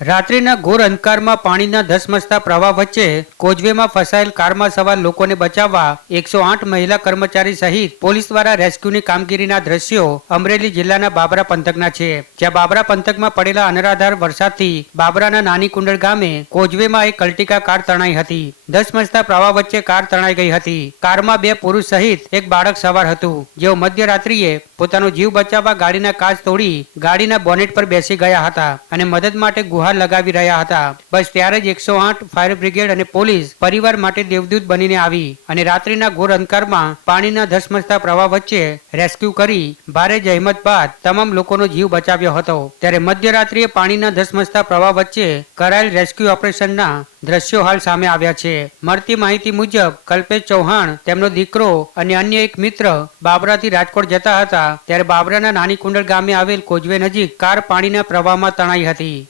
રાત્રિના ઘોર અંધકારમાં પાણીના ધસમસતા પ્રવાહ વચ્ચે કોઝવેમાં ફસાયેલ કારમાં સવાર લોકોને બચાવવા એકસો આઠ મહિલા કર્મચારી સહિત પોલીસ દ્વારા રેસ્ક્યુની કામગીરીના દ્રશ્યો અમરેલી જિલ્લાના બાબરા પંથકના છે. જ્યાં બાબરા પંથકમાં પડેલા અનરાધાર વરસાદથી બાબરાના નાની કુંડળ ગામે કોઝવેમાં એક કલ્ટિકા કાર તણાઈ હતી. ધસમસતા પ્રવાહ વચ્ચે કાર તણાઈ ગઈ હતી. કારમાં બે પુરુષ સહિત એક બાળક સવાર હતું. જેઓ મધ્યરાત્રિએ પોતાનો જીવ બચાવવા ગાડીના કાચ તોડી ગાડીના બોનેટ પર બેસી ગયા હતા અને મદદ માટે ગુહાર લગાવી રહ્યા હતા. બસ ત્યારે જ એકસો આઠ ફાયર બ્રિગેડ અને પોલીસ પરિવાર માટે દેવદૂત બનીને આવી અને રાત્રિના ઘોર અંધકારમાં પાણીના ધસમસતા પ્રવાહ વચ્ચે રેસ્ક્યુ કરી ભારે જહેમત બાદ તમામ લોકોનો જીવ બચાવ્યો હતો. ત્યારે મધ્યરાત્રિએ પાણીના ધસમસતા પ્રવાહ વચ્ચે કરાયેલ રેસ્ક્યુ ઓપરેશનના દ્રશ્યો હાલ સામે આવ્યા છે. મળતી માહિતી મુજબ, કલ્પેશ ચૌહાણ, તેમનો દીકરો અને અન્ય એક મિત્ર બાબરાથી રાજકોટ જતા હતા. ત્યારે બાબરાના નાની કુંડળ ગામે આવેલ કોજવે નજીક કાર પાણીના પ્રવાહમાં તણાઈ હતી.